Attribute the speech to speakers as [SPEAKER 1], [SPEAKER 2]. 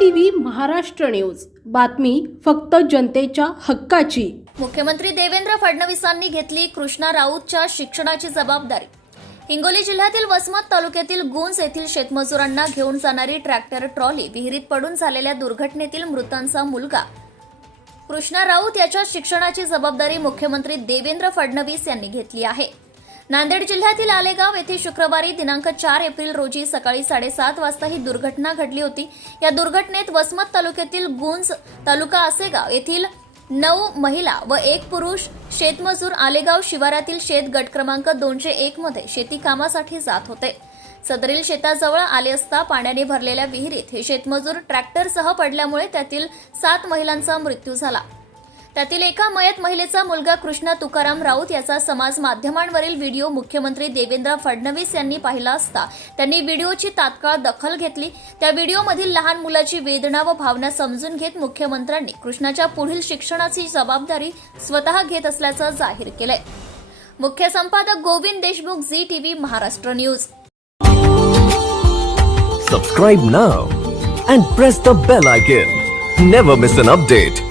[SPEAKER 1] TV Maharashtra news. बातमी फक्त जनतेच्या हक्काची.
[SPEAKER 2] मुख्यमंत्री देवेंद्र फडणवीसांनी घेतली कृष्णा राऊतच्या शिक्षणाची जबाबदारी. हिंगोली जिल्ह्यातील वसमत तालुक्यातील गुंज येथील शेतमजुरांना घेऊन जाणारी ट्रॅक्टर ट्रॉली विहिरीत पडून झालेल्या दुर्घटनेतील मृतांचा मुलगा. कृष्णा राऊत याच्या शिक्षणाची जबाबदारी मुख्यमंत्री देवेंद्र फडणवीस यांनी घेतली आहे. नांदेड जिल्ह्यातील आलेगाव येथे शुक्रवारी दिनांक चार एप्रिल रोजी सकाळी साडेसात वाजता ही दुर्घटना घडली होती. या दुर्घटनेत वसमत तालुक्यातील गुंज तालुका आसेगाव येथील नऊ महिला व एक पुरुष शेतमजूर आलेगाव शिवारातील शेत गट क्रमांक दोनशे एक मध्ये शेती कामासाठी जात होते. सदरील शेताजवळ आले असता पाण्याने भरलेल्या विहिरीत हे शेतमजूर ट्रॅक्टरसह पडल्यामुळे त्यातील सात महिलांचा मृत्यू झाला. त्यातील एका मयत महिलेचा मुलगा कृष्णा तुकाराम राऊत याचा समाज माध्यमांवरील व्हिडिओ मुख्यमंत्री देवेंद्र फडणवीस यांनी पाहिला असता. त्यांनी व्हिडिओची तात्काळ दखल घेतली. त्या व्हिडिओमधील लहान मुलाची वेदना व भावना समजून घेत मुख्यमंत्र्यांनी कृष्णाच्या पुढील शिक्षणाची जबाबदारी स्वतः घेत असल्याचं जाहीर केलंय. मुख्य संपादक Govind Deshmukh Zee TV Maharashtra news.
[SPEAKER 3] Subscribe now and press the bell icon never miss an update